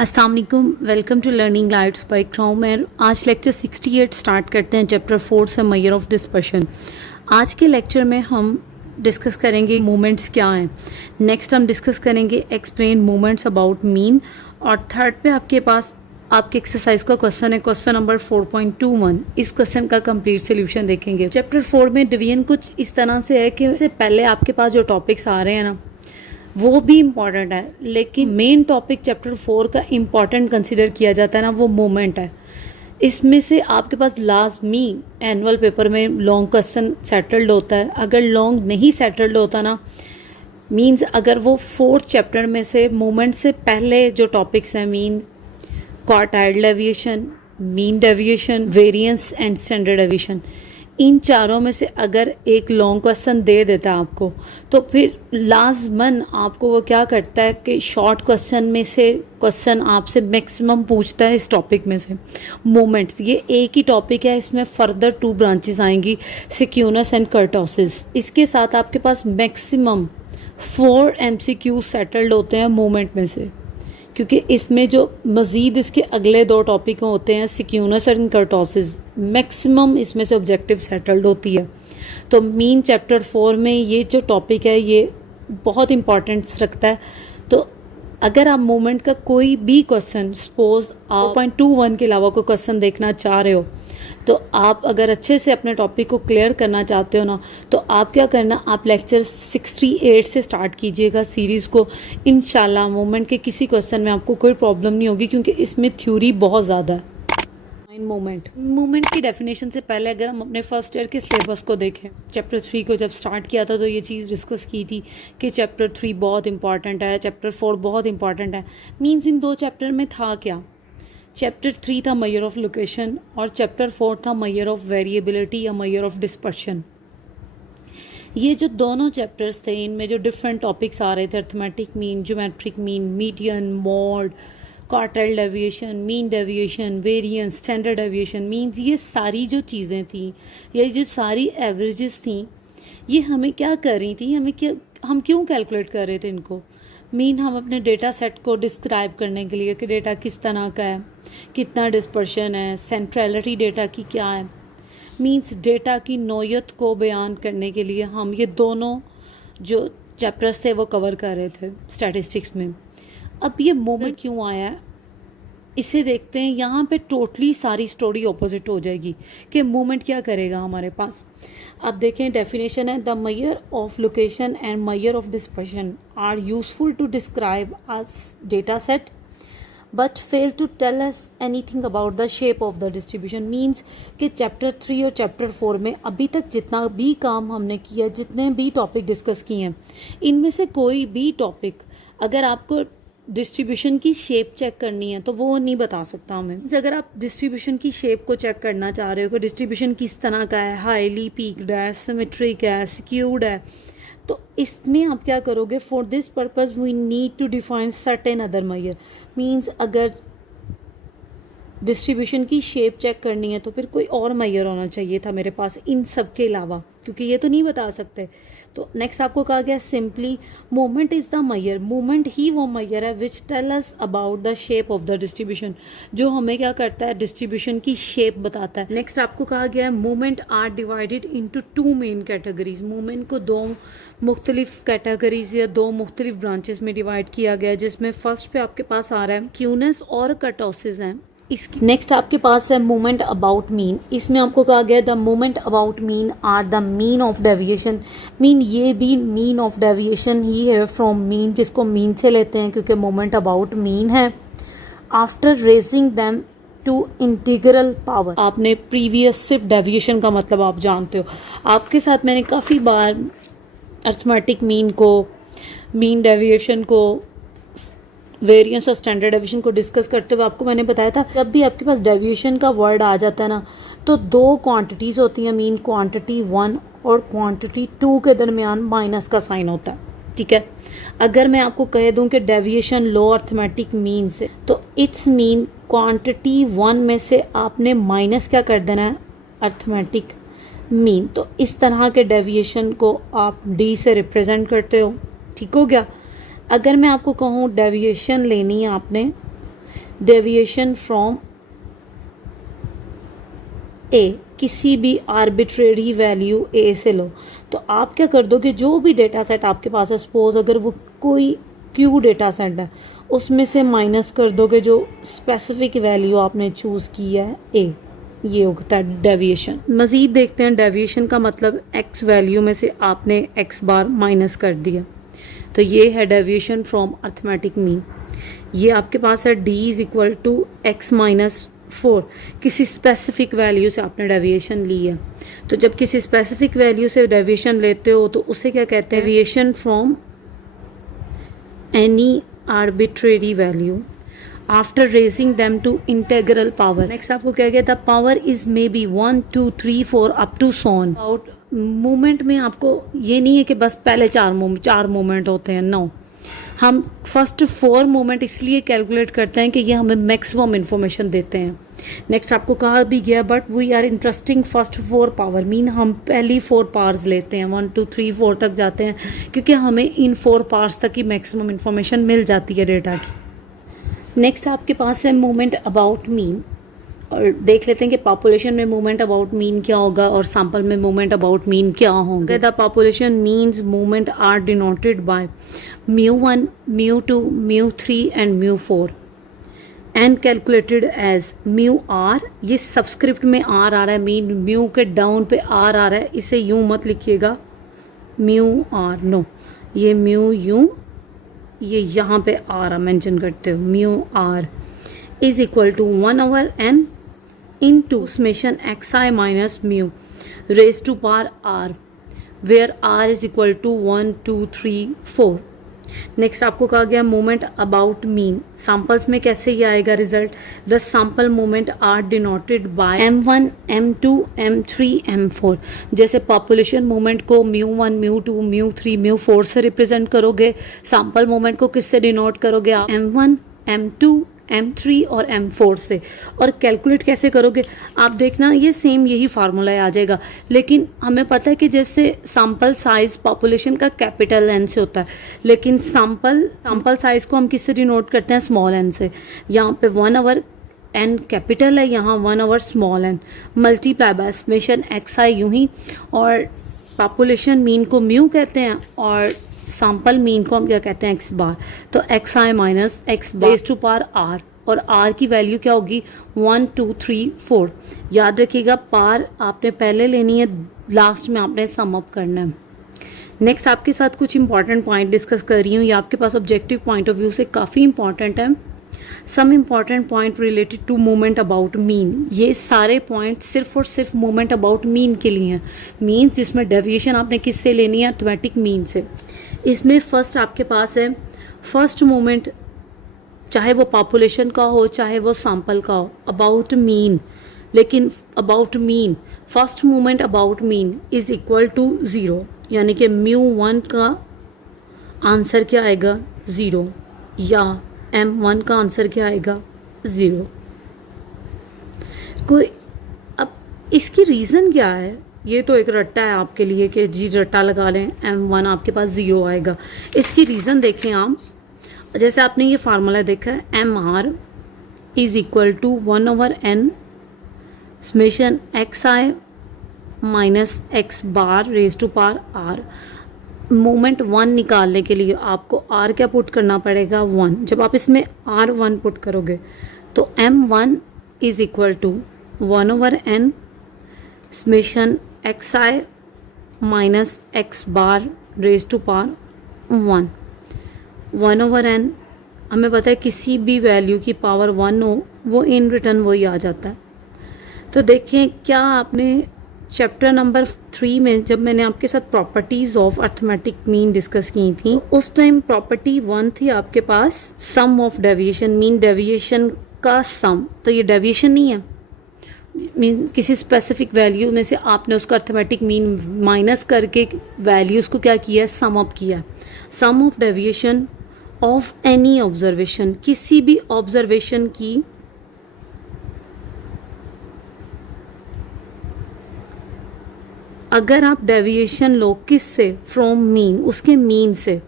अस्सलाम वालेकुम, welcome to learning lights by क्राउमेर। आज लेक्चर 68 स्टार्ट करते हैं चैप्टर 4 से मेजर ऑफ डिस्पर्शन। आज के लेक्चर में हम डिस्कस करेंगे मूवमेंट्स क्या हैं। नेक्स्ट हम डिस्कस करेंगे एक्सप्लेन मूवमेंट्स अबाउट मीन। और थर्ड पे आपके पास आपके एक्सरसाइज का क्वेश्चन है, क्वेश्चन नंबर 4.21। इस क्वेश्चन का कंप्लीट सोल्यूशन देखेंगे। चैप्टर 4 में डिवीजन कुछ इस तरह से है कि उससे पहले आपके पास जो टॉपिक्स आ रहे हैं ना वो भी इम्पॉर्टेंट है, लेकिन मेन टॉपिक चैप्टर 4 का इम्पॉर्टेंट कंसिडर किया जाता है ना, वो मूवमेंट है। इसमें से आपके पास लाजमी एनुअल पेपर में लॉन्ग क्वेश्चन सेटल्ड होता है। अगर लॉन्ग नहीं सेटल्ड होता ना, मींस अगर वो 4th चैप्टर में से मूवमेंट से पहले जो टॉपिक्स हैं, mean quartile deviation, mean deviation, variance and standard deviation, इन चारों में से अगर एक लॉन्ग क्वेश्चन दे देता है आपको, तो फिर लाजमन आपको वो क्या करता है कि शॉर्ट क्वेश्चन में से क्वेश्चन आपसे मैक्सिमम पूछता है इस टॉपिक में से। मोमेंट्स ये एक ही टॉपिक है, इसमें फर्दर 2 ब्रांचेस आएंगी, सिक्यूनस एंड कर्टोसिस। इसके साथ आपके पास मैक्सिमम 4 MCQ सेटल्ड होते हैं मोमेंट में से, क्योंकि इसमें जो मज़ीद इसके अगले 2 टॉपिक होते हैं, सिक्यूनस एंड कर्टोसिस, मैक्सिमम इसमें से ऑब्जेक्टिव सेटल्ड होती है। तो मीन चैप्टर 4 में ये जो टॉपिक है ये बहुत इंपॉर्टेंस रखता है। तो अगर आप मूवमेंट का कोई भी क्वेश्चन, सपोज आप 4.21 के अलावा कोई क्वेश्चन देखना चाह रहे हो, तो आप अगर अच्छे से अपने टॉपिक को क्लियर करना चाहते हो ना, तो आप क्या करना, आप लेक्चर 68 से स्टार्ट कीजिएगा सीरीज़ को। इंशाल्लाह मूवमेंट के किसी क्वेश्चन में आपको कोई प्रॉब्लम नहीं होगी, क्योंकि इसमें थ्योरी बहुत ज़्यादा है। मूवमेंट की डेफिनेशन से पहले अगर हम अपने फर्स्ट ईयर के सिलेबस को देखें, चैप्टर 3 को जब स्टार्ट किया था तो ये चीज़ डिस्कस की थी कि चैप्टर 3 बहुत इंपॉर्टेंट है, चैप्टर 4 बहुत इंपॉर्टेंट है। मीन्स इन 2 चैप्टर में था क्या, चैप्टर 3 था मेजर ऑफ लोकेशन और चैप्टर 4 था मेजर ऑफ वेरिएबिलिटी या मेजर ऑफ डिस्पर्शन। ये जो दोनों चैप्टर्स थे, इनमें जो डिफरेंट टॉपिक्स आ रहे थे, arithmetic mean, geometric mean, median, mod, quartile deviation, mean deviation, variance, standard deviation, means ये सारी जो चीज़ें थी, ये जो सारी एवरेजेस थी, ये हमें क्या कर रही थी, हम क्यों कैलकुलेट कर रहे थे इनको। मीन हम अपने डेटा सेट को डिस्क्राइब करने के लिए कि डेटा किस तरह का है, कितना डिस्पर्शन है, सेंट्रलिटी डेटा की क्या है, मीन्स डेटा की नौयत को बयान करने के लिए हम ये दोनों जो चैप्टर्स थे वो कवर कर रहे थे स्टैटिस्टिक्स में। अब ये मोमेंट क्यों आया है इसे देखते हैं। यहाँ पे टोटली सारी स्टोरी ऑपोजिट हो जाएगी कि मोमेंट क्या करेगा हमारे पास। अब देखें, डेफिनेशन है, the measure of location and measure of dispersion are useful to describe us data set but fail to tell us anything about the shape of the distribution. Means कि चैप्टर 3 और chapter 4 में अभी तक जितना भी काम हमने किया, जितने भी टॉपिक डिस्कस किए हैं, इनमें से कोई भी टॉपिक अगर आपको डिस्ट्रीब्यूशन की शेप चेक करनी है तो वो नहीं बता सकता हमें। अगर आप डिस्ट्रीब्यूशन की शेप को चेक करना चाह रहे हो कि डिस्ट्रीब्यूशन किस तरह का है, हाईली पीक्ड है, सिमेट्रिक है, स्क्यूड है, तो इसमें आप क्या करोगे, for this purpose we need to define certain other measure. Means अगर डिस्ट्रीब्यूशन की शेप चेक करनी है तो फिर कोई और मेजर होना चाहिए था मेरे पास इन सब के अलावा, क्योंकि ये तो नहीं बता सकते। तो नेक्स्ट आपको कहा गया simply moment is the measure. Moment ही वो मेजर है which tell us about the shape of the distribution, जो हमें क्या करता है, डिस्ट्रीब्यूशन की शेप बताता है। नेक्स्ट आपको कहा गया है moment are divided into 2 main categories. Moment को 2 मुख्तलिफ कैटेगरीज या 2 मुख्तलिफ ब्रांचेस में डिवाइड किया गया है, जिसमें फर्स्ट पे आपके पास आ रहा है क्यूनस और कर्टोसिस हैं। इसकी नेक्स्ट आपके पास है मूवमेंट अबाउट मीन। इसमें आपको कहा गया the movement about mean are the mean of deviation. Mean ये भी मीन ऑफ डेविएशन ही है फ्रॉम मीन, जिसको मीन से लेते हैं क्योंकि मूवमेंट अबाउट मीन है। After raising them to integral power. आपने प्रीवियस सिर्फ डेविएशन का मतलब आप जानते हो। आपके साथ मैंने काफ़ी बार अर्थमेटिक मीन को, मीन डेविएशन को, वेरिएंस और स्टैंडर्ड डेविएशन को डिस्कस करते हुए आपको मैंने बताया था, जब भी आपके पास डेविएशन का वर्ड आ जाता है ना, तो 2 क्वांटिटीज़ होती हैं, मीन क्वांटिटी 1 और क्वांटिटी 2 के दरमियान माइनस का साइन होता है। ठीक है, अगर मैं आपको कह दूं कि डेविएशन लो अर्थमेटिक मीन से, तो इट्स मीन क्वांटिटी 1 में से आपने माइनस क्या कर देना है, अर्थमेटिक मीन। तो इस तरह के डेविएशन को आप डी से रिप्रेजेंट करते हो। ठीक हो गया। अगर मैं आपको कहूँ डेविएशन लेनी है आपने डेविएशन फ्रॉम ए, किसी भी आर्बिट्रेरी वैल्यू ए से लो, तो आप क्या कर दोगे, जो भी डेटा सेट आपके पास है, सपोज अगर वो कोई क्यू डेटा सेट है, उसमें से माइनस कर दोगे जो स्पेसिफिक वैल्यू आपने चूज़ की है ए, ये होता है डेविएशन। मज़ीद देखते हैं, डेविएशन का मतलब एक्स वैल्यू में से आपने एक्स बार माइनस कर दिया, तो ये है डेविएशन फ्रॉम अर्थमेटिक मीन। ये आपके पास है D is equal to X minus 4, किसी स्पेसिफिक वैल्यू से आपने डेविएशन ली है। तो जब किसी स्पेसिफिक वैल्यू से डेविएशन लेते हो तो उसे क्या कहते हैं, deviation from any arbitrary value after raising them to integral power. Next आपको क्या कहता है, power is may be 1 2 3 4 up to so on. Out movement में आपको ये नहीं है कि बस पहले चार मूवमेंट होते हैं, नो, हम फर्स्ट 4 मूवमेंट इसलिए कैलकुलेट करते हैं कि ये हमें मैक्सिमम इन्फॉर्मेशन देते हैं। नेक्स्ट आपको कहा भी गया, but we are interesting first 4 power, mean हम पहली 4 पावर्स लेते हैं, 1 2 3 4 तक जाते हैं, क्योंकि हमें इन 4 पावर्स तक की मैक्सिमम इन्फॉर्मेशन मिल जाती है डेटा की। नेक्स्ट आपके पास है मूवमेंट अबाउट मीन, और देख लेते हैं कि पॉपुलेशन में मूवमेंट अबाउट मीन क्या होगा और सैंपल में मूवमेंट अबाउट मीन क्या होंगे। The population means movement are denoted by μ1, μ2, μ3 and μ4 and calculated as μr। ये सबस्क्रिप्ट में आर आ रहा है, मीन म्यू के डाउन पे आर आ रहा है, इसे यूं मत लिखिएगा μr, नो, ये म्यू यूं, ये यहाँ पे आर मेंशन करते हो, μr is equal to 1/n into summation xi minus mu raised to power r, where r is equal to 1 2 3 4। Next आपको कहा गया मोमेंट अबाउट मीन, सैम्पल्स में कैसे ये आएगा result, the sample moment are denoted by m1 m2 m3 m4। जैसे population moment को μ1 μ2 μ3 μ4 से रिप्रेजेंट करोगे, सैम्पल मोमेंट को किससे डिनोट करोगे आप, m1 m2 m3 और m4 से। और कैलकुलेट कैसे करोगे आप देखना, ये सेम यही फार्मूला आ जाएगा, लेकिन हमें पता है कि जैसे सैम्पल साइज पॉपुलेशन का कैपिटल एन से होता है, लेकिन सैम्पल साइज को हम किससे डिनोट करते हैं, स्मॉल एन से। यहाँ पे 1/n कैपिटल है, यहाँ 1/स्मॉल n multiply by summation xi यूं ही, और पॉपुलेशन मीन को म्यू कहते हैं और सैम्पल मीन को हम क्या कहते हैं, एक्स बार। तो xi minus X base to power r, और r की वैल्यू क्या होगी 1 2 3 4। याद रखिएगा पार आपने पहले लेनी है, लास्ट में आपने सम अप करना है। नेक्स्ट आपके साथ कुछ इंपॉर्टेंट पॉइंट डिस्कस कर रही हूँ, ये आपके पास ऑब्जेक्टिव पॉइंट ऑफ व्यू से काफ़ी इंपॉर्टेंट है। Some important point related to movement about mean, ये सारे पॉइंट सिर्फ और सिर्फ मूवमेंट अबाउट मीन के लिए हैं। मीन्स जिसमें डेविएशन आपने किससे लेनी है, अर्थमेटिक मीन से। इसमें फर्स्ट आपके पास है फर्स्ट मोमेंट, चाहे वो पॉपुलेशन का हो चाहे वो सैंपल का हो, अबाउट मीन, लेकिन about mean first moment about mean is equal to 0, यानी कि μ1 का आंसर क्या आएगा 0, या m1 का आंसर क्या आएगा 0। कोई अब इसकी रीज़न क्या है, ये तो एक रट्टा है आपके लिए कि जी रट्टा लगा लें, m1 आपके पास 0 आएगा। इसकी रीज़न देखें आप, जैसे आपने ये फार्मूला देखा है, mr is equal to 1/n summation xi minus x bar raise to power r। Moment 1 निकालने के लिए आपको r क्या पुट करना पड़ेगा 1। जब आप इसमें r1 पुट करोगे तो m1 is equal to 1/n summation xi minus x bar raise to power 1। 1/n हमें पता है किसी भी वैल्यू की पावर 1 हो वो इन रिटर्न वही आ जाता है। तो देखें क्या आपने चैप्टर नंबर 3 में जब मैंने आपके साथ properties of arithmetic mean discuss की थी, उस टाइम प्रॉपर्टी 1 थी आपके पास सम ऑफ डेविएशन, मीन डेविएशन का सम। तो ये डेविएशन नहीं है, मीन किसी स्पेसिफिक वैल्यू में से आपने उसका अर्थमेटिक मीन माइनस करके वैल्यूज़ को क्या किया है, सम अप किया है। Sum of deviation of any observation, किसी भी ऑब्जर्वेशन की अगर आप डेविएशन लो किससे, फ्रॉम मीन, उसके मीन से,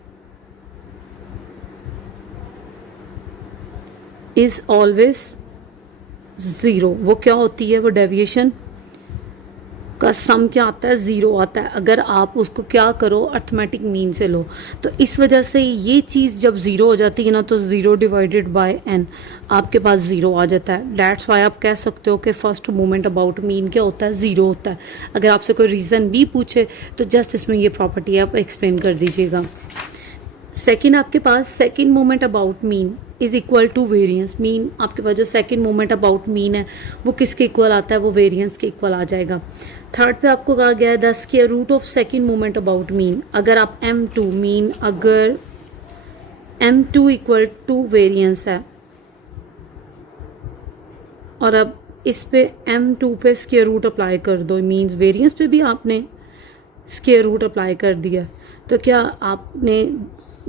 इज़ ऑलवेज ज़ीरो। वो क्या होती है, वो डेविएशन का सम क्या आता है, ज़ीरो आता है अगर आप उसको क्या करो, अर्थमेटिक मीन से लो। तो इस वजह से ये चीज़ जब ज़ीरो हो जाती है ना, तो ज़ीरो डिवाइडेड बाय एन आपके पास ज़ीरो आ जाता है। दैट्स वाई आप कह सकते हो कि फर्स्ट मोमेंट अबाउट मीन क्या होता है, ज़ीरो होता है। अगर आपसे कोई रीज़न भी पूछे तो जस्ट इसमें ये प्रॉपर्टी आप एक्सप्लेन कर दीजिएगा। सेकेंड, आपके पास second moment about mean is equal to variance. Mean आपके पास जो सेकेंड मोमेंट अबाउट मीन है वो किसके इक्वल आता है, वो वेरिएंस के इक्वल आ जाएगा। थर्ड पे आपको कहा गया है the square root of second moment about mean. अगर आप m2 मीन, अगर m2 इक्वल टू वेरिएंस है और अब इस पे m2 पे स्क्वायर रूट अप्लाई कर दो, मीन्स वेरिएंस पे भी आपने स्क्वायर रूट अप्लाई कर दिया। तो क्या आपने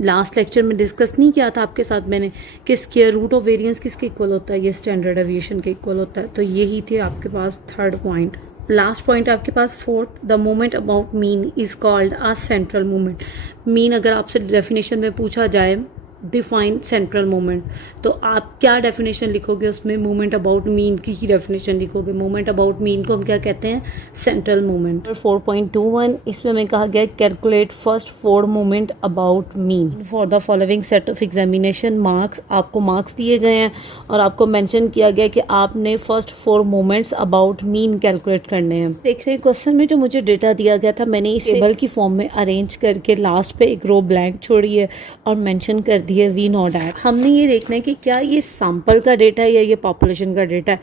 लास्ट लेक्चर में डिस्कस नहीं किया था आपके साथ मैंने कि स्क्वायर रूट ऑफ वेरिएंस किसके इक्वल होता है, ये स्टैंडर्ड डेविएशन के इक्वल होता है। तो यही थे आपके पास थर्ड पॉइंट। लास्ट पॉइंट आपके पास fourth, the moment about mean is called a central moment. Mean अगर आपसे डेफिनेशन में पूछा जाए डिफाइन सेंट्रल मोमेंट, तो आप क्या डेफिनेशन लिखोगे उसमें, मोमेंट अबाउट मीन की ही डेफिनेशन लिखोगे। मोमेंट अबाउट मीन को हम क्या कहते हैं, सेंट्रल मोमेंट। 4.21 इसमें हमें कहा गया calculate first 4 moment about mean for the following set of examination marks. आपको मार्क्स दिए गए हैं और आपको मेंशन किया गया कि आपने first 4 moments about mean calculate करने हैं। देख रहे हैं क्वेश्चन में जो मुझे डेटा दिया गया था मैंने इस टेबल की फॉर्म में अरेंज करके लास्ट पे एक रो ब्लैंक छोड़ी है और मेंशन कर दी है वी नो डैट। हमने ये देखना है कि क्या ये सैंपल का डेटा है या ये पॉपुलेशन का डेटा है।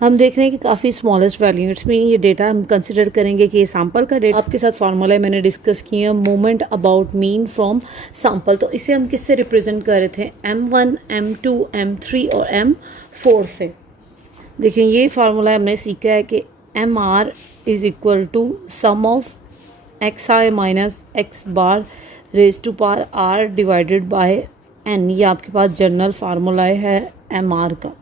हम देख रहे हैं कि काफ़ी स्मॉलेस्ट वैल्यूट्स में ये डेटा हम कंसिडर करेंगे कि ये सैंपल का डेटा। आपके साथ फार्मूला मैंने डिस्कस किया है, moment about mean from sample. तो इसे हम किससे रिप्रेजेंट कर रहे थे, m1, m2, m3 और m4 से। देखिए ये फार्मूला हमने सीखा है कि mr is equal to sum of xi minus x bar raise to power r divided by n। ये आपके पास जनरल फार्मूला है mr का।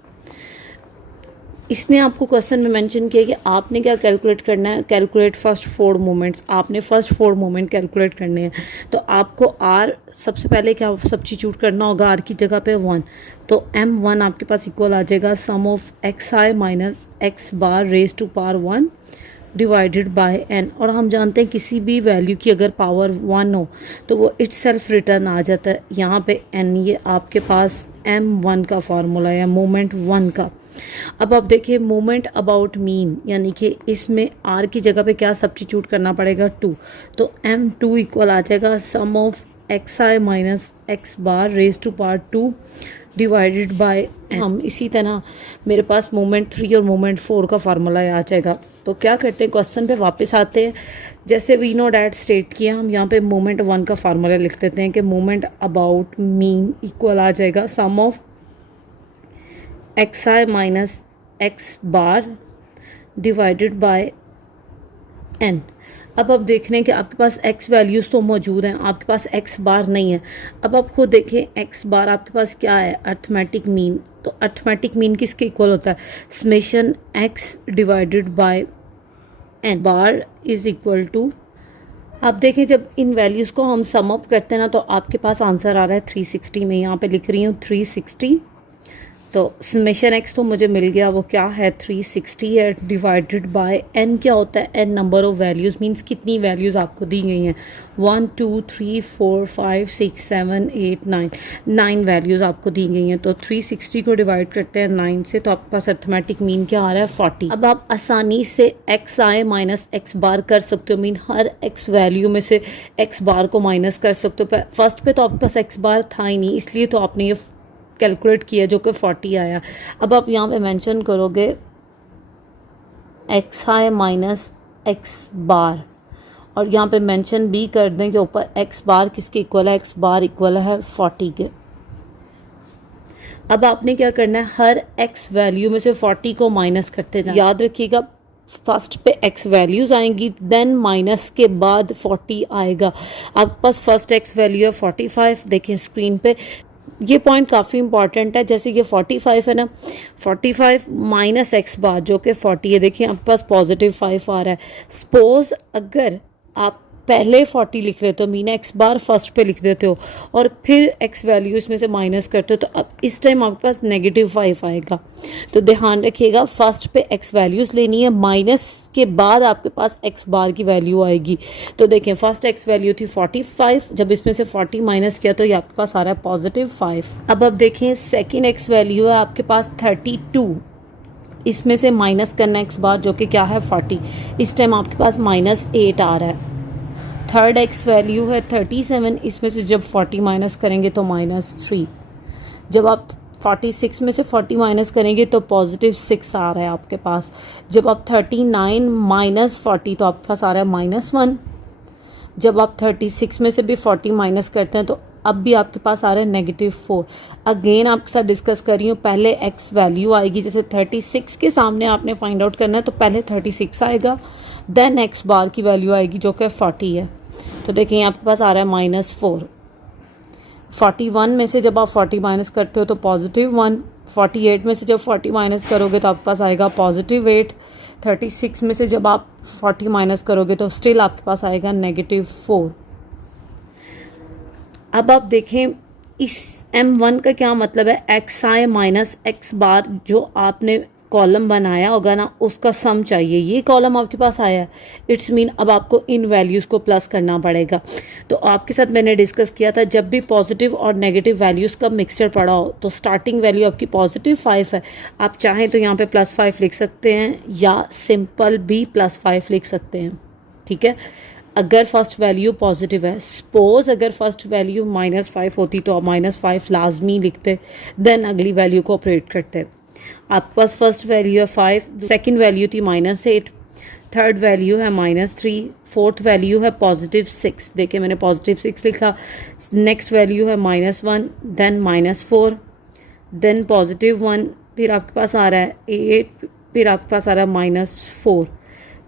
इसने आपको क्वेश्चन में मेंशन किया कि आपने क्या कैलकुलेट करना है, कैलकुलेट फर्स्ट 4 मोमेंट्स। आपने फर्स्ट 4 मोमेंट कैलकुलेट करने हैं। तो आपको r सबसे पहले क्या सब्स्टिट्यूट करना होगा, r की जगह पे 1। तो m1 आपके पास इक्वल आ जाएगा sum of xi minus x bar raise to power 1 divided by n। और हम जानते हैं किसी भी वैल्यू की अगर पावर 1 हो तो वो इटसेल्फ रिटर्न आ जाता है। यहाँ पे n ये आपके पास m1 का फार्मूला है, मोमेंट 1 का। अब आप देखिए मोमेंट अबाउट मीन, यानी कि इसमें r की जगह पे क्या सब्स्टिट्यूट करना पड़ेगा, 2। तो m2 इक्वल आ जाएगा sum of xi minus x bar raise to power 2 divided by हम इसी तरह मेरे पास मोमेंट 3 और मोमेंट 4 का फार्मूला आ जाएगा। तो क्या करते हैं, क्वेश्चन पे वापस आते हैं। जैसे वी नो डैट स्टेट किया, हम यहाँ पे मोमेंट 1 का फार्मूला लिख देते हैं कि मोमेंट अबाउट मीन इक्वल आ जाएगा sum of xi minus x bar divided by n। अब आप देख रहे हैं कि आपके पास x वैल्यूज़ तो मौजूद हैं, आपके पास x बार नहीं है। अब आप खुद देखें x बार आपके पास क्या है, अर्थमेटिक मीन। तो अर्थमेटिक मीन किसके इक्वल होता है, summation x divided by n। Bar is equal to, आप देखें जब इन वैल्यूज़ को हम सम अप करते हैं ना तो आपके पास आंसर आ रहा है 360 में। यहाँ पे लिख रही हूँ 360। तो समेशन x तो मुझे मिल गया, वो क्या है 360 है, डिवाइडेड बाय n क्या होता है, n number of values, means कितनी वैल्यूज़ आपको दी गई हैं, 1 2 3 4 5 6 7 8 9 9 वैल्यूज़ आपको दी गई हैं। तो 360 को डिवाइड करते हैं 9 से तो आपके पास अर्थमेटिक मीन क्या आ रहा है 40। अब आप आसानी से xi माइनस x बार कर सकते हो, मीन हर x वैल्यू में से x बार को माइनस कर सकते हो। फर्स्ट पे तो आपके पास x बार था ही नहीं, इसलिए तो आपने ये कैलकुलेट किया जो कि 40 आया। अब आप यहाँ पे मेंशन करोगे xi माइनस x बार और यहाँ पे मेंशन भी कर दें कि ऊपर x बार किसके इक्वल है, x बार इक्वल है 40 के। अब आपने क्या करना है, हर x वैल्यू में से 40 को माइनस करते जाए। याद रखिएगा फर्स्ट पे x वैल्यूज़ आएंगी, देन माइनस के बाद 40 आएगा। आपके पास फर्स्ट x वैल्यू है 45, देखें स्क्रीन पे। ये पॉइंट काफ़ी इंपॉर्टेंट है। जैसे ये 45 है ना, 45 माइनस x बार जो कि 40 है। देखिए आपके पास पॉजिटिव 5 आ रहा है। सपोज अगर आप पहले 40 लिख लेते हो, मीन एक्स बार फर्स्ट पे लिख देते हो और फिर एक्स वैल्यू इसमें से माइनस करते हो, तो अब इस टाइम आपके पास -5 आएगा। तो ध्यान रखिएगा फर्स्ट पे एक्स वैल्यूज़ लेनी है, माइनस के बाद आपके पास एक्स बार की वैल्यू आएगी। तो देखें फर्स्ट एक्स वैल्यू थी 45, जब इसमें से 40 माइनस किया तो ये आपके पास आ रहा है +5। अब देखें सेकेंड एक्स वैल्यू है आपके पास 32, इसमें से माइनस करना एक्स बार जो कि क्या है 40, इस टाइम आपके पास -8 आ रहा है। थर्ड एक्स वैल्यू है 37, इसमें से जब 40 माइनस करेंगे तो -3, जब आप 46 में से 40 माइनस करेंगे तो +6 आ रहा है आपके पास। जब आप 39 माइनस 40 तो आपके पास आ रहा है -1। जब आप 36 में से भी 40 माइनस करते हैं तो अब भी आपके पास आ रहा है -4। अगेन आपके साथ डिस्कस कर रही हूँ, पहले एक्स वैल्यू आएगी, जैसे 36 के सामने आपने फाइंड आउट करना है तो पहले 36 आएगा, देन एक्स बार की वैल्यू आएगी जो कि 40 है। तो देखिए आपके पास आ रहा है -4। 41 में से जब आप 40 माइनस करते हो तो +1। 48 में से जब 40 माइनस करोगे तो आपके पास आएगा +8। 36 में से जब आप 40 माइनस करोगे तो स्टिल आपके पास आएगा -4। अब आप देखें इस M1 का क्या मतलब है, एक्स आई माइनस एक्स बार जो आपने कॉलम बनाया होगा ना उसका सम चाहिए, ये कॉलम आपके पास आया है, इट्स मीन अब आपको इन वैल्यूज़ को प्लस करना पड़ेगा। तो आपके साथ मैंने डिस्कस किया था जब भी पॉजिटिव और नेगेटिव वैल्यूज़ का मिक्सचर पड़ा हो तो स्टार्टिंग वैल्यू आपकी +5 है, आप चाहें तो यहाँ पे +5 लिख सकते हैं या सिंपल भी +5 लिख सकते हैं, ठीक है। अगर फर्स्ट वैल्यू पॉजिटिव है, सपोज अगर फर्स्ट वैल्यू -5 होती तो आप -5 लाजमी लिखते, देन अगली वैल्यू को ऑपरेट करते। आपके पास फर्स्ट वैल्यू है 5, सेकंड वैल्यू थी -8, थर्ड वैल्यू है -3, फोर्थ वैल्यू है +6, देखिए मैंने +6 लिखा। नेक्स्ट वैल्यू है -1, देन -4, देन +1, फिर आपके पास आ रहा है 8, फिर आपके पास आ रहा है -4।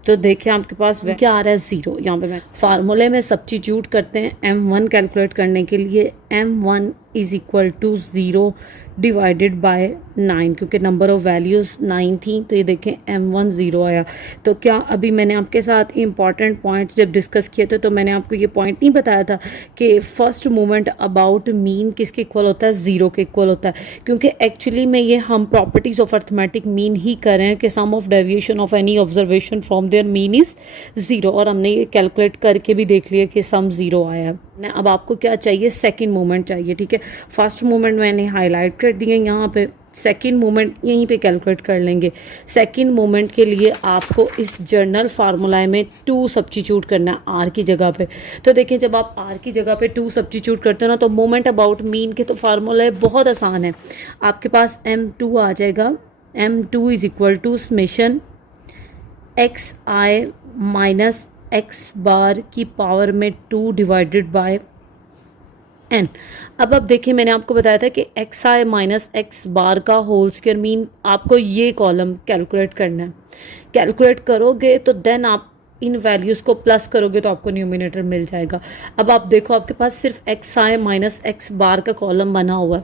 तो देखिए आपके पास क्या आ रहा है 0। यहाँ पे मैं फार्मूले में सब्स्टिट्यूट करते हैं M1 कैलकुलेट करने के लिए, M1 = 0 डिवाइडेड बाय 9, क्योंकि नंबर ऑफ़ वैल्यूज़ 9 थी तो ये देखें M1 0 आया। तो क्या अभी मैंने आपके साथ इंपॉर्टेंट पॉइंट्स जब डिस्कस किए थे तो मैंने आपको ये पॉइंट नहीं बताया था कि फर्स्ट मूवमेंट अबाउट मीन किसके इक्वल होता है, 0 के इक्वल होता है, क्योंकि एक्चुअली में ये हम प्रॉपर्टीज़ ऑफ अर्थमेटिक मीन ही कर रहे हैं कि sum of deviation of any observation from their mean is 0, और हमने ये कैलकुलेट करके भी देख लिया कि सम 0 आया है। अब आपको क्या चाहिए, सेकंड मूवमेंट चाहिए, ठीक है। फर्स्ट मूवमेंट मैंने हाईलाइट कर दिए यहाँ पे, सेकंड मूवमेंट यहीं पे कैलकुलेट कर लेंगे। सेकंड मूवमेंट के लिए आपको इस जर्नल फार्मूला में 2 सब्स्टिट्यूट करना है आर की जगह पे। तो देखें जब आप आर की जगह पे 2 सब्स्टिट्यूट करते हो ना तो मोमेंट अबाउट मीन के तो फार्मूला बहुत आसान है, आपके पास M2 आ जाएगा। M2 = समेशन एक्स आई माइनस एक्स बार की पावर में 2 डिवाइडेड बाय n। अब देखिए मैंने आपको बताया था कि एक्स आई माइनस एक्स बार का होल स्क्वायर मीन आपको ये कॉलम कैलकुलेट करना है। कैलकुलेट करोगे तो देन आप इन वैल्यूज़ को प्लस करोगे तो आपको न्यूमिनेटर मिल जाएगा। अब आप देखो आपके पास सिर्फ एक्स आई माइनस एक्स बार का कॉलम बना हुआ है।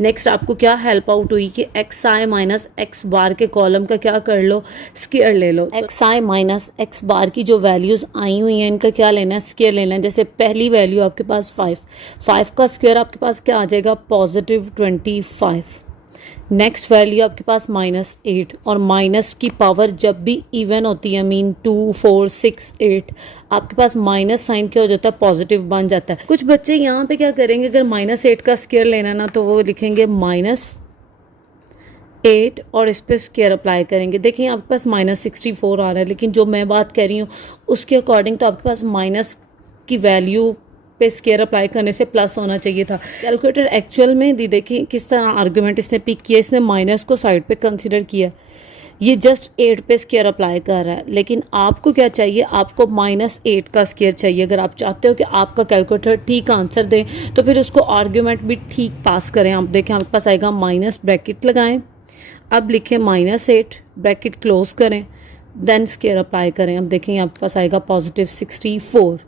नेक्स्ट आपको क्या हेल्प आउट हुई कि एक्स आई माइनस एक्स बार के कॉलम का क्या कर लो, स्क्वायर ले लो। एक्स आई माइनस एक्स बार की जो वैल्यूज़ आई हुई हैं इनका क्या लेना है, स्क्वायर लेना है। जैसे पहली वैल्यू आपके पास 5 का स्क्वायर आपके पास क्या आ जाएगा, +25। नेक्स्ट वैल्यू आपके पास -8, और माइनस की पावर जब भी इवन होती है मीन 2, 4, 6, 8 आपके पास माइनस साइन क्या हो जाता है, पॉजिटिव बन जाता है। कुछ बच्चे यहाँ पे क्या करेंगे, अगर -8 का स्क्वायर लेना ना तो वो लिखेंगे -8 और इस पर स्क्वायर अप्लाई करेंगे। देखिए आपके पास -64 आ रहा है, लेकिन जो मैं बात कर रही हूँ उसके अकॉर्डिंग तो आपके पास माइनस की वैल्यू पे स्क्वायर अप्लाई करने से प्लस होना चाहिए था। कैलकुलेटर एक्चुअल में देखिए किस तरह आर्गुमेंट इसने पिक किया, इसने माइनस को साइड पे कंसीडर किया, ये जस्ट 8 पे स्क्वायर अप्लाई कर रहा है। लेकिन आपको क्या चाहिए, आपको -8 का स्क्वायर चाहिए। अगर आप चाहते हो कि आपका कैलकुलेटर ठीक आंसर दे तो फिर उसको आर्ग्यूमेंट भी ठीक पास करें। आप देखें आपके पास आएगा माइनस, ब्रैकेट लगाएं, अब लिखें -8, ब्रैकेट क्लोज करें, देन स्क्वायर अप्लाई करें। अब देखें आपके पास आएगा +64।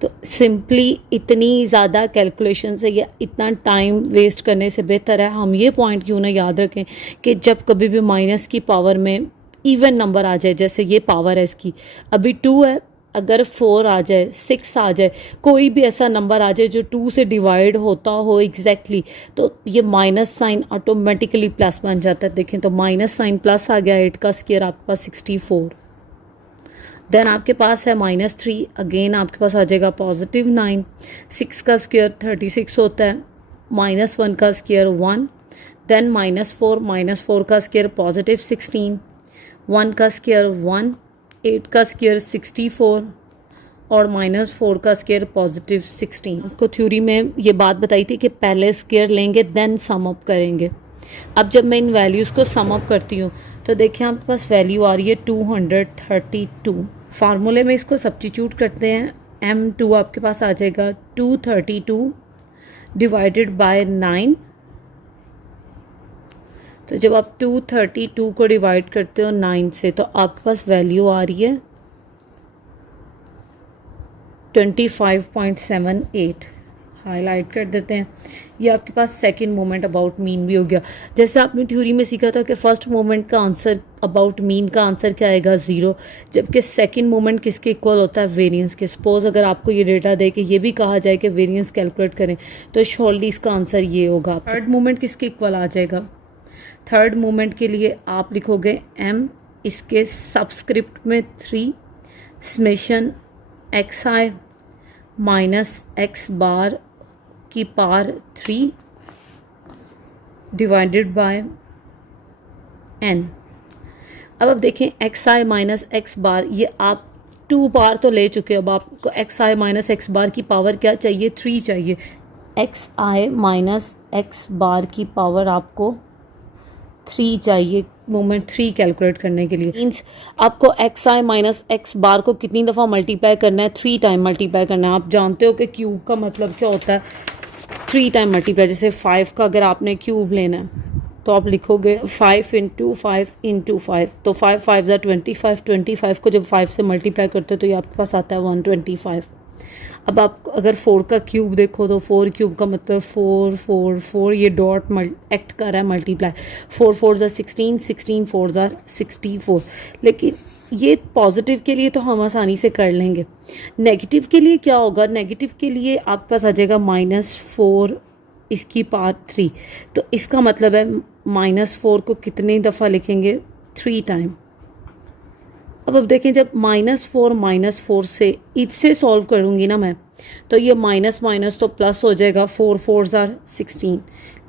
तो सिंपली इतनी ज़्यादा कैलकुलेशन से या इतना टाइम वेस्ट करने से बेहतर है हम ये पॉइंट क्यों ना याद रखें कि जब कभी भी माइनस की पावर में इवन नंबर आ जाए, जैसे ये पावर है इसकी, अभी 2 है, अगर 4 आ जाए, 6 आ जाए, कोई भी ऐसा नंबर आ जाए जो 2 से डिवाइड होता हो एग्जैक्टली, तो ये माइनस साइन ऑटोमेटिकली प्लस बन जाता है। देखें तो माइनस साइन प्लस आ गया, 8 का स्क्वायर आपके पास 64। देन आपके पास है -3, अगेन आपके पास आ जाएगा +9। 6 का स्क्वायर 36 होता है, -1 का स्क्वायर 1, देन -4 का स्क्वायर +16, 1 का स्क्वायर 1, 8 का स्क्वायर 64 और -4 का स्क्वायर +16। आपको थ्योरी में ये बात बताई थी कि पहले स्क्वायर लेंगे देन सम अप करेंगे। अब जब मैं इन वैल्यूज़ को सम अप करती हूँ तो देखिए आपके पास वैल्यू आ रही है 232। फार्मूले में इसको सब्स्टिट्यूट करते हैं, m2 आपके पास आ जाएगा 232 डिवाइडेड बाय 9। तो जब आप 232 को डिवाइड करते हो 9 से तो आपके पास वैल्यू आ रही है 25.78। हाईलाइट कर देते हैं। ये आपके पास सेकंड मोमेंट अबाउट मीन भी हो गया। जैसे आपने थ्योरी में सीखा था कि फर्स्ट मोमेंट का आंसर अबाउट मीन का आंसर क्या आएगा 0, जबकि सेकंड मोमेंट किसके इक्वल होता है वेरिएंस के। सपोज अगर आपको ये डेटा दे कि ये भी कहा जाए कि वेरिएंस कैलकुलेट करें तो श्योरली इसका आंसर ये होगा। थर्ड मोमेंट किसके इक्वल आ जाएगा। थर्ड मोमेंट के लिए आप लिखोगे m, इसके सबस्क्रिप्ट में 3 समेशन xi माइनस x बार की पावर 3 डिवाइडेड बाय n। अब देखें xi माइनस x बार, ये आप 2 बार तो ले चुके हो, अब आपको xi माइनस x बार की पावर क्या चाहिए 3 चाहिए। xi माइनस x बार की पावर आपको 3 चाहिए मोमेंट 3 कैलकुलेट करने के लिए। मीन्स आपको xi माइनस x बार को कितनी दफ़ा मल्टीप्लाई करना है 3 टाइम मल्टीप्लाई करना है। आप जानते हो कि क्यूब का मतलब क्या होता है 3 टाइम मल्टीप्लाई। जैसे 5 का अगर आपने क्यूब लेना है तो आप लिखोगे 5 × 5 × 5, तो 5 5 25, 25 को जब 5 से मल्टीप्लाई करते हो तो ये आपके पास आता है 125। अब आप अगर 4 का क्यूब देखो तो 4 क्यूब का मतलब 4 4 4, ये डॉट एक्ट कर रहा है मल्टीप्लाई। 4 4 16, 16 4 64। लेकिन ये पॉजिटिव के लिए तो हम आसानी से कर लेंगे। नेगेटिव के लिए क्या होगा, नेगेटिव के लिए आपके पास आ जाएगा -4 इसकी पावर 3। तो इसका मतलब है -4 को कितनी दफ़ा लिखेंगे 3 टाइम। अब देखें जब -4 से इससे सॉल्व करूँगी ना मैं, तो ये माइनस माइनस तो प्लस हो जाएगा, 4 4 16।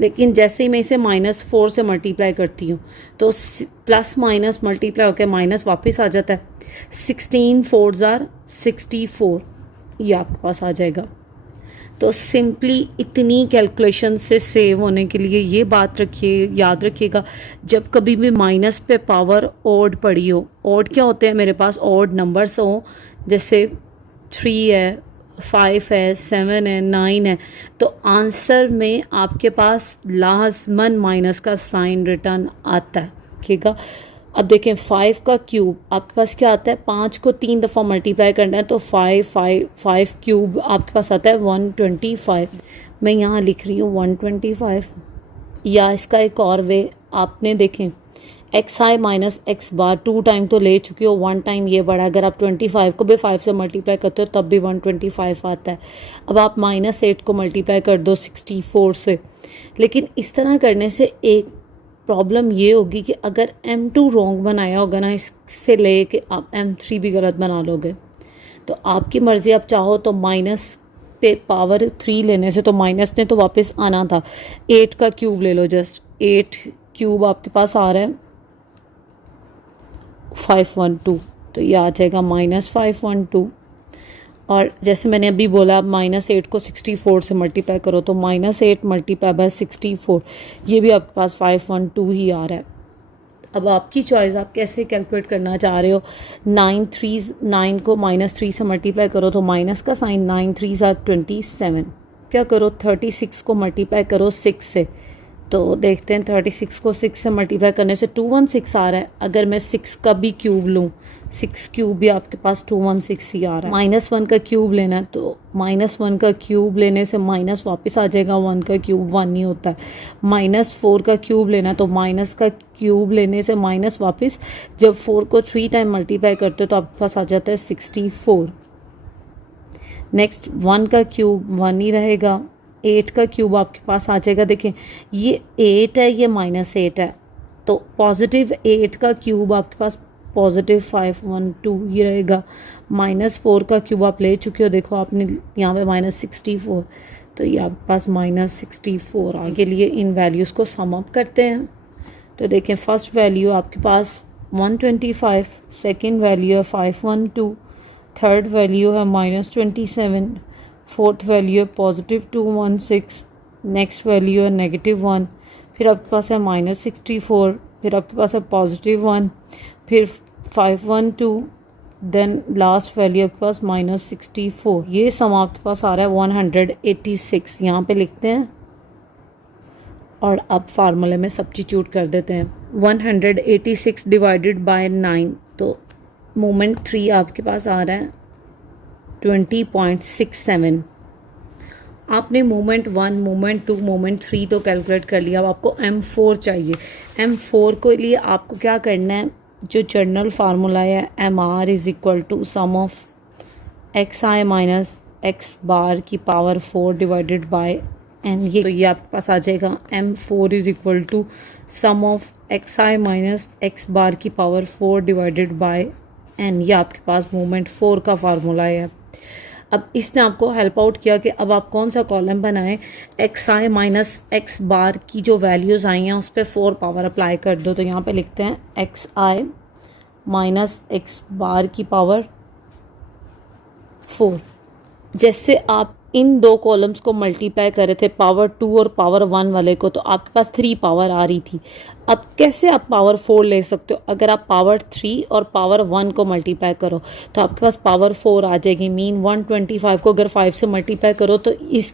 लेकिन जैसे ही मैं इसे -4 से मल्टीप्लाई करती हूँ तो प्लस माइनस मल्टीप्लाई होकर माइनस वापस आ जाता है। 16 4 64 ये आपके पास आ जाएगा। तो सिंपली इतनी कैलकुलेशन से सेव होने के लिए ये बात रखिए, याद रखिएगा, जब कभी भी माइनस पे पावर ओड पड़ी हो, ओड क्या होते हैं मेरे पास, ओड नंबर्स हो, जैसे 3 है, 5 है, 7 है, 9 है, तो आंसर में आपके पास लाजमन माइनस का साइन रिटर्न आता है। ठीक है। अब देखें 5 का क्यूब आपके पास क्या आता है, 5 को 3 दफ़ा मल्टीप्लाई करना है तो 5 क्यूब आपके पास आता है 125। मैं यहाँ लिख रही हूँ 125। या इसका एक और वे आपने देखें xi माइनस x बार 2 टाइम तो ले चुके हो, 1 टाइम ये बढ़ा। अगर आप 25 को भी 5 से मल्टीप्लाई करते हो तब भी 125 आता है। अब आप -8 को मल्टीप्लाई कर दो 64 से। लेकिन इस तरह करने से एक प्रॉब्लम ये होगी कि अगर m2 रॉन्ग बनाया होगा ना, इससे ले के आप m3 भी गलत बना लोगे। तो आपकी मर्ज़ी, आप चाहो तो माइनस पे पावर 3 लेने से तो माइनस ने तो वापस आना था। 8 का क्यूब ले लो, जस्ट 8 क्यूब आपके पास आ रहा है 512, तो ये आ जाएगा -512। और जैसे मैंने अभी बोला -8 को 64 से मल्टीप्लाई करो तो -8 मल्टीप्लाई बाय 64, ये भी आपके पास 512 ही आ रहा है। अब आपकी चॉइस, आप कैसे कैलकुलेट करना चाह रहे हो। 9 को -3 से मल्टीप्लाई करो तो माइनस का साइन, 9 3 27। क्या करो 36 को मल्टीप्लाई करो 6 से तो देखते हैं 36 को 6 से मल्टीप्लाई करने से 216 आ रहा है। अगर मैं 6 का भी क्यूब लूँ, 6 क्यूब भी आपके पास 216 ही आ रहा है। -1 का क्यूब लेना है तो -1 का क्यूब लेने से माइनस वापस आ जाएगा, 1 का क्यूब 1 ही होता है। -4 का क्यूब लेना है तो माइनस का क्यूब लेने से माइनस वापस, जब 4 को 3 टाइम मल्टीप्लाई करते हो तो आपके पास आ जाता है 64। नेक्स्ट 1 का क्यूब 1 ही रहेगा, 8 का क्यूब आपके पास आ जाएगा। देखें ये 8 है, ये -8 है, तो +8 का क्यूब आपके पास +512 ही रहेगा। -4 का क्यूब आप ले चुके हो, देखो आपने यहाँ पे -64, तो ये आपके पास -64 आगे लिए इन वैल्यूज़ को सम अप करते हैं। तो देखें फर्स्ट वैल्यू आपके पास 125, सेकेंड वैल्यू है 512, थर्ड वैल्यू है -27, फोर्थ वैल्यू है +216, नेक्स्ट वैल्यू है -1, फिर आपके पास है -64, फिर आपके पास है +1, फिर 512, देन लास्ट वैल्यू आपके पास -64। ये सम आपके पास आ रहा है 186। यहाँ पे लिखते हैं और अब फार्मूले में सब्स्टिट्यूट कर देते हैं। 186 डिवाइडेड बाय 9, तो मोमेंट 3 आपके पास आ रहा है 20.67। आपने मोमेंट 1, मोमेंट 2, मोमेंट 3 तो कैलकुलेट कर लिया। अब आपको M4 चाहिए। M4 के लिए आपको क्या करना है, जो जनरल फार्मूला है MR is equal to sum of XI minus x bar की पावर 4 डिवाइडेड बाय N, ये तो ये आपके पास आ जाएगा M4 is equal to sum of XI minus x bar की पावर 4 डिवाइडेड बाय N। ये आपके पास मोमेंट 4 का फार्मूला है। अब इसने आपको हेल्प आउट किया कि अब आप कौन सा कॉलम बनाएं, XI माइनस एक्स बार की जो वैल्यूज़ आई हैं उस पर 4 पावर अप्लाई कर दो। तो यहाँ पे लिखते हैं XI माइनस एक्स बार की पावर 4। जैसे आप इन दो कॉलम्स को मल्टीप्लाई कर रहे थे पावर 2 और पावर 1 वाले को, तो आपके पास 3 पावर आ रही थी। अब कैसे आप पावर 4 ले सकते हो, अगर आप पावर 3 और पावर 1 को मल्टीप्लाई करो तो आपके पास पावर 4 आ जाएगी। मीन 125 को अगर 5 से मल्टीप्लाई करो तो इस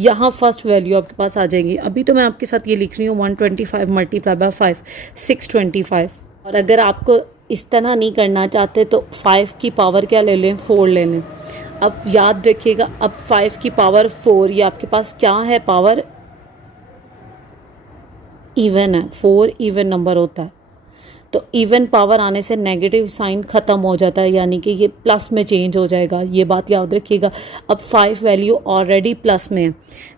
यहाँ फर्स्ट वैल्यू आपके पास आ जाएगी। अभी तो मैं आपके साथ ये लिख रही हूँ 125 मल्टीप्लाई बाय 5 625। और अगर आपको इस तरह नहीं करना चाहते तो 5 की पावर क्या ले लें, 4 ले लें। अब याद रखिएगा, अब 5 की पावर 4 ये आपके पास क्या है, पावर इवन है। 4 इवन नंबर होता है, तो इवन पावर आने से नेगेटिव साइन ख़त्म हो जाता है, यानी कि ये प्लस में चेंज हो जाएगा। ये बात याद रखिएगा। अब 5 वैल्यू ऑलरेडी प्लस में है।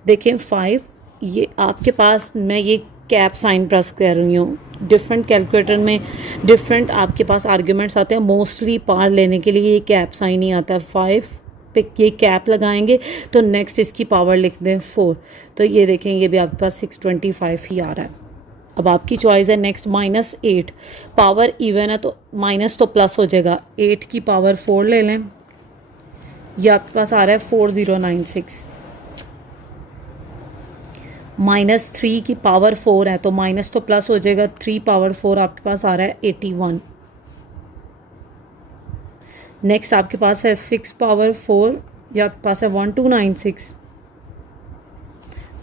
देखें 5 ये आपके पास, मैं ये कैप साइन प्रेस कर रही हूँ। डिफरेंट कैलकुलेटर में डिफरेंट आपके पास आर्ग्यूमेंट्स आते हैं। मोस्टली पार लेने के लिए ये कैप साइन ही आता है। 5 पे ये कैप लगाएंगे तो नेक्स्ट इसकी पावर लिख दें 4, तो ये देखें ये भी आपके पास 625 ही आ रहा है। अब आपकी चॉइस है। नेक्स्ट -8, पावर इवन है तो माइनस तो प्लस हो जाएगा। 8 की पावर 4 ले लें, ये आपके पास आ रहा है 4096। -3 की पावर 4 है तो माइनस तो प्लस हो जाएगा। 3 पावर 4 आपके पास आ रहा है 81। नेक्स्ट आपके पास है 6 पावर 4, या आपके पास है 1296।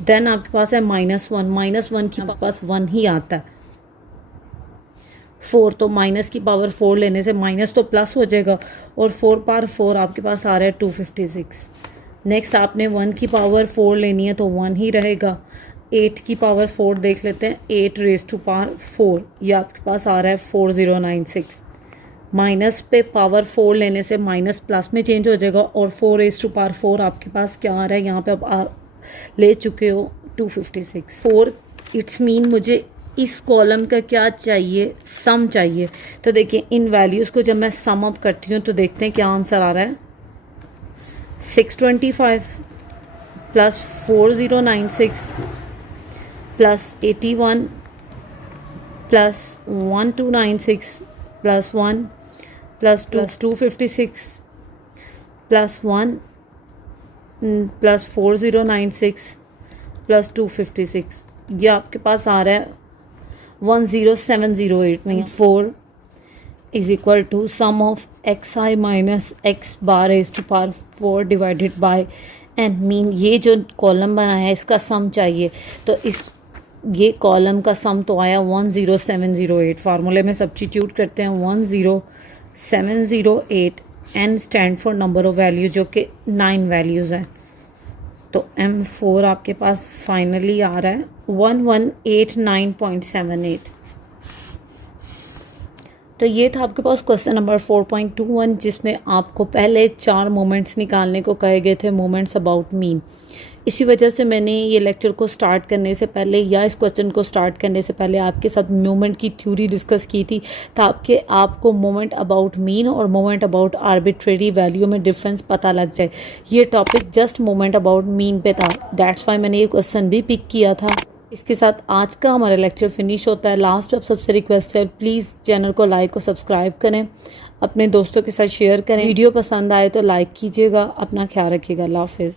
देन आपके पास है -1 की पास 1 ही आता है। 4 तो माइनस की पावर 4 लेने से माइनस तो प्लस हो जाएगा, और 4 पावर 4 आपके पास आ रहा है 256। नेक्स्ट आपने 1 की पावर 4 लेनी है तो 1 ही रहेगा। 8 की पावर 4 देख लेते हैं। 8 रेज़ टू पावर 4 ये आपके पास आ रहा है 4096। माइनस पे पावर 4 लेने से माइनस प्लस में चेंज हो जाएगा, और 4 रेज़ टू पावर 4 आपके पास क्या आ रहा है, यहाँ पे आप ले चुके हो 256। 4 इट्स मीन मुझे इस कॉलम का क्या चाहिए, सम चाहिए। तो देखिए इन वैल्यूज़ को जब मैं सम अप करती हूँ तो देखते हैं क्या आंसर आ रहा है। 625 plus 4096 plus 81 plus 1296 plus 1 plus 256 plus 1 plus 4096 plus 256, ये आपके पास आ रहा है 10708 में। 4 is equal to sum of XI minus x bar raise to power 4 divided by N। Mean ये जो कॉलम बनाया है इसका सम चाहिए, तो इस ये कॉलम का सम तो आया 10708, फार्मूले में सब्स्टिट्यूट करते हैं 10708, n stand for number of value जो कि 9 वैल्यूज़ हैं। तो M4 आपके पास फाइनली आ रहा है 1189.78। तो ये था आपके पास क्वेश्चन नंबर 4.21, जिसमें आपको पहले 4 मोमेंट्स निकालने को कहे गए थे, मोमेंट्स अबाउट मीन। इसी वजह से मैंने ये लेक्चर को स्टार्ट करने से पहले या इस क्वेश्चन को स्टार्ट करने से पहले आपके साथ मोमेंट की थ्योरी डिस्कस की थी, ताकि आपको मोमेंट अबाउट मीन और मोमेंट अबाउट आर्बिट्रेरी वैल्यू में डिफरेंस पता लग जाए। ये topic just moment about mean पे था, दैट्स वाई मैंने ये क्वेश्चन भी पिक किया था। इसके साथ आज का हमारा लेक्चर फिनिश होता है। लास्ट पे आप सबसे रिक्वेस्ट है, प्लीज़ चैनल को लाइक और सब्सक्राइब करें, अपने दोस्तों के साथ शेयर करें। वीडियो पसंद आए तो लाइक कीजिएगा। अपना ख्याल रखिएगा। अल्लाह हाफिज़।